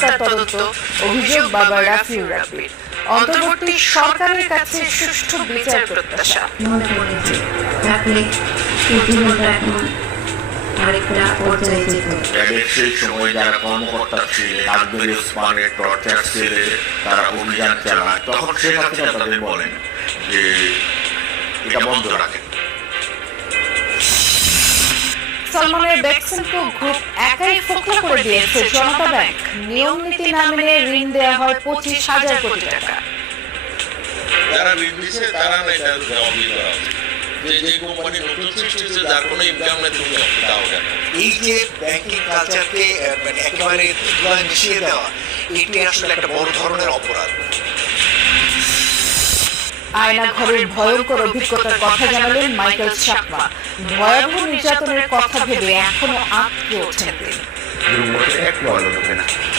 হত্যা তদন্ত অভিযোগ বাবা রাফিউর রাব্বির। অন্তর্বর্তী সরকারের কাছে সুষ্ঠু বিচার প্রত্যাশা। মনে পড়ে যে থাকলে এই জীবনটা এখন আরেকটা পর্যায়ে যেত। সেই সময় যারা কর্মকর্তা ছিলেন, আব্দুল ওসমানের টর্চার সেলে তারা অভিযান চালায়, তখন শেখ হাসিনা তাদের বলেন যে এটা বন্ধ রাখেন। সালমানের বেক্সিমকো গ্রুপ একাই ফোকলা করে দিয়েছে জনতা ব্যাংক। নিয়ম নীতি না মেনে ঋণ দেওয়া হয় 25,000 কোটি টাকা। যারা ঋণ দিচ্ছে তারা না এটা জবাব দিতে হবে যে কোম্পানি নতুন সৃষ্টি হচ্ছে যার কোনো ইনকাম নেই তুমি দাও কেন। এই যে ব্যাংকিং কালচারকে একেবারে মিশিয়ে দেওয়া, এটি আসলে একটা বড় ধরনের অপরাধ। আয়নাঘরের ভয়ঙ্কর অভিজ্ঞতার কথা জানালেন মাইকেল চাকমা। ভয়াবহ নির্যাতনের কথা ভেবে এখনো আঁতকে ওঠেন তিনি। একটু ভালো ঢোকে না।